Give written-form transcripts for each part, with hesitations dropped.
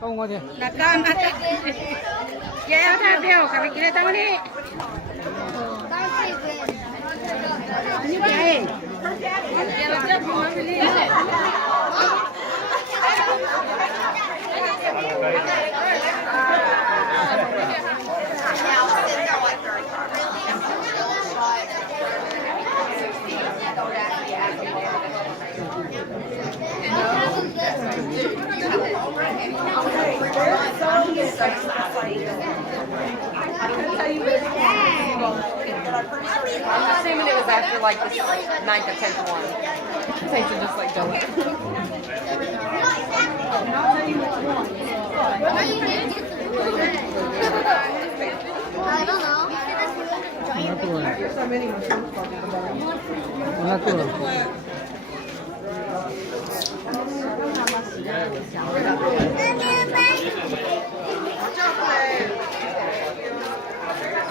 တောင်းပါတယ် 那干嘛的？也要他不要，可别给他当的。你别，I'm assuming it was after like the 9th or 10th one. They should just like go in. I don't know.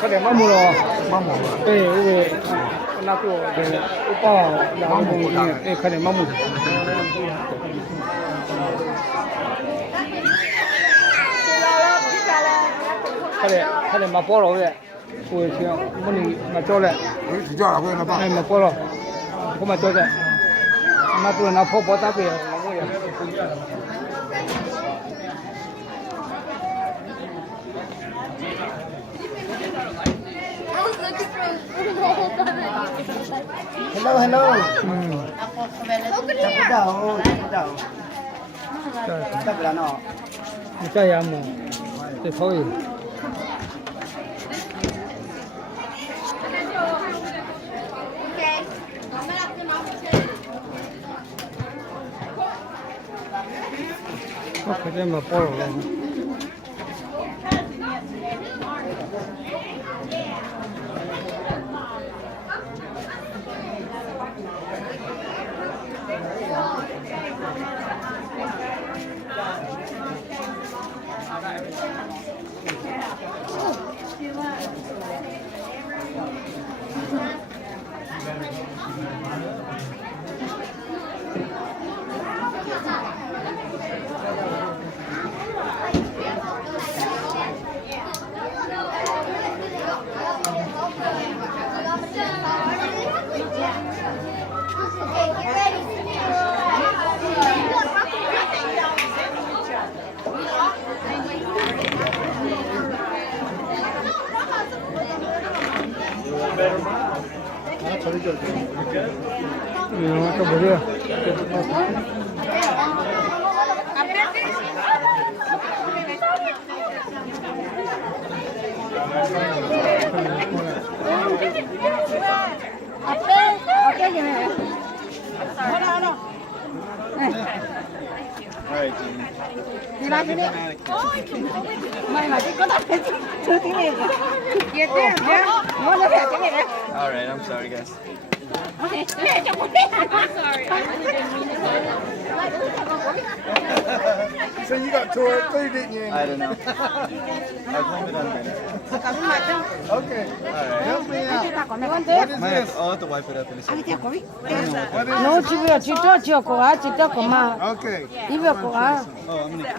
그래 마무로 마무 예 우리 나도 오빠 나무 예 그래 마무 그래 마 보러 왜 우리 지금 문이 마 쫄래 여기 주자라고 해나 봐. 마 보러 그만 쫄래 나도 나 포보 답이 뭐야 Hello, hello. Chắc là nó. Cái gì mà để thôi. Cái mà bỏ rồi. Nó có bự chưa? Đi ra đi. Mày mà có đọc chưa tiếng này. Kia thế nhá. Nó nói tiếng này đấy. All right, I'm sorry, guys. I'm sorry. So you got tour too, didn't you? I don't know. I blame it on Brenda. Okay. All right. Help me out. What is Might this? I'll have to wipe it up in a second. What is No, chico, chico, chico, coma. Okay. Iba ko ah. Oh, I'm gonna.